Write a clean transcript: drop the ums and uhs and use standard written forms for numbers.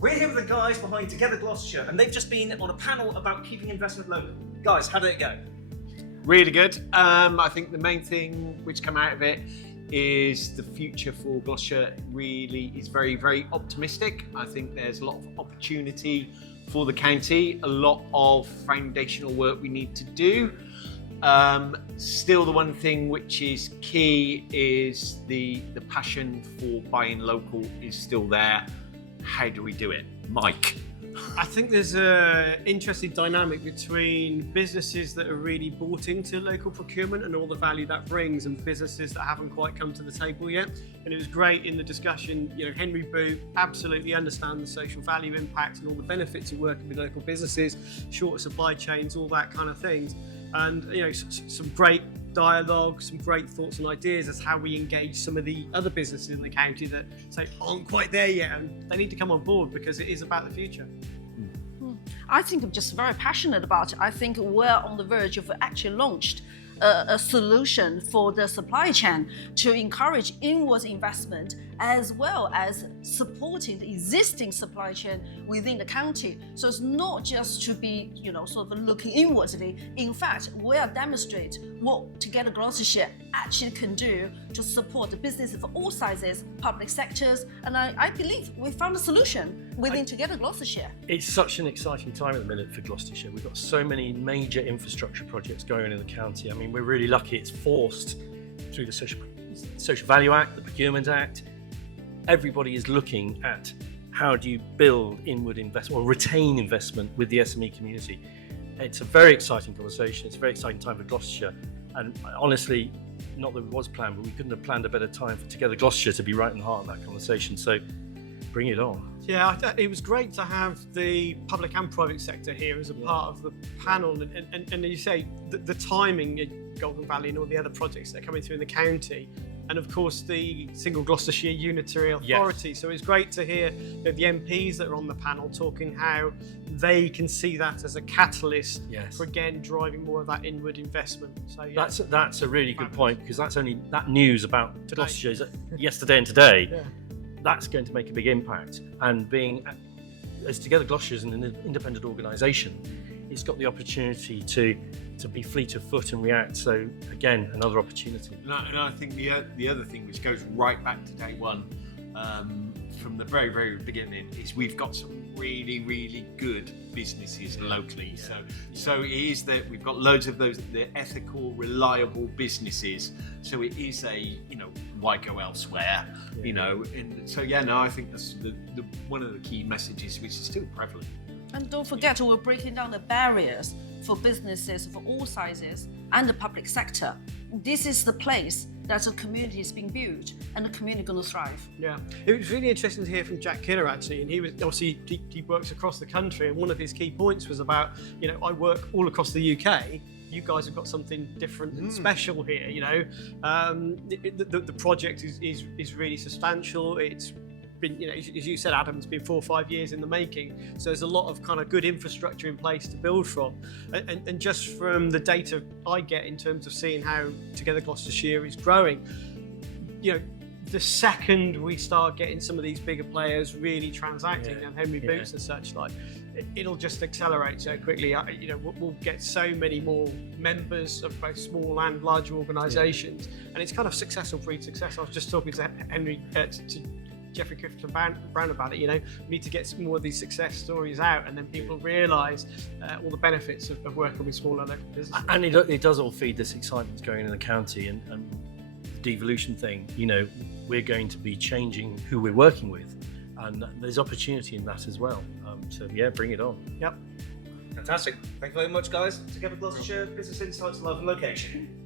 We're here with the guys behind Together Gloucestershire, and they've just been on a panel about keeping investment local. Guys, how did it go? Really good. I think the main thing which come out of it is the future for Gloucestershire really is very, very optimistic. I think there's a lot of opportunity for the county, a lot of foundational work we need to do. Still the one thing which is key is the passion for buying local is still there. How do we do it? Mike. I think there's an interesting dynamic between businesses that are really bought into local procurement and all the value that brings, and businesses that haven't quite come to the table yet. And it was great in the discussion, Henry Boot absolutely understands the social value impact and all the benefits of working with local businesses, shorter supply chains, all that kind of things. And some great dialogue, some great thoughts and ideas as how we engage some of the other businesses in the county that say aren't quite there yet, and they need to come on board because it is about the future. I think I'm just very passionate about it. I think we're on the verge of actually launched a solution for the supply chain to encourage inward investment as well as supporting the existing supply chain within the county. So it's not just to be, sort of looking inwardly. In fact, we are demonstrate what Together Gloucestershire actually can do to support the business of all sizes, public sectors, and I believe we found a solution within Together Gloucestershire. It's such an exciting time at the minute for Gloucestershire. We've got so many major infrastructure projects going on in the county. I mean, we're really lucky it's forced through the Social Value Act, the Procurement Act. Everybody is looking at how do you build inward investment or retain investment with the SME community. It's a very exciting conversation. It's a very exciting time for Gloucestershire. And honestly, not that it was planned, but we couldn't have planned a better time for Together Gloucestershire to be right in the heart of that conversation. So bring it on. Yeah, it was great to have the public and private sector here as a part of the panel. And you say the timing in Golden Valley and all the other projects that are coming through in the county. And of course, the single Gloucestershire Unitary Authority. Yes. So it's great to hear the MPs that are on the panel talking how they can see that as a catalyst for again driving more of that inward investment. So yeah, that's a really good point, because that's only that news about Gloucestershire is yesterday and today. Yeah. That's going to make a big impact. And being as Together Gloucestershire is an independent organisation, it's got the opportunity to be fleet of foot and react. So again, another opportunity. And I think the other thing which goes right back to day one, from the very, very beginning, is we've got some really, really good businesses locally. So it is that we've got loads of those, the ethical, reliable businesses. So it is why go elsewhere? And so I think that's the one of the key messages which is still prevalent. And don't forget, we're breaking down the barriers for businesses of all sizes and the public sector. This is the place that a community is being built and the community is going to thrive. Yeah, it was really interesting to hear from Jack Kidder actually, and he was obviously he works across the country, and one of his key points was about I work all across the UK. You guys have got something different and special here. The project is really substantial. It's been, as you said, Adam, it's been 4 or 5 years in the making. So there's a lot of kind of good infrastructure in place to build from. And just from the data I get in terms of seeing how Together Gloucestershire is growing, the second we start getting some of these bigger players really transacting, and Henry Boots and such, it'll just accelerate so quickly. We'll get so many more members of both small and large organisations, and it's kind of success or pre-success. I was just talking to to Jeffrey Clifton Brown about it. We need to get more of these success stories out, and then people realise all the benefits of working with smaller local businesses. And it does all feed this excitement that's going in the county, and the devolution thing. We're going to be changing who we're working with, and there's opportunity in that as well. So bring it on. Yep. Fantastic. Thank you very much, guys. Together Gloucestershire, Business Insights, Live and Location.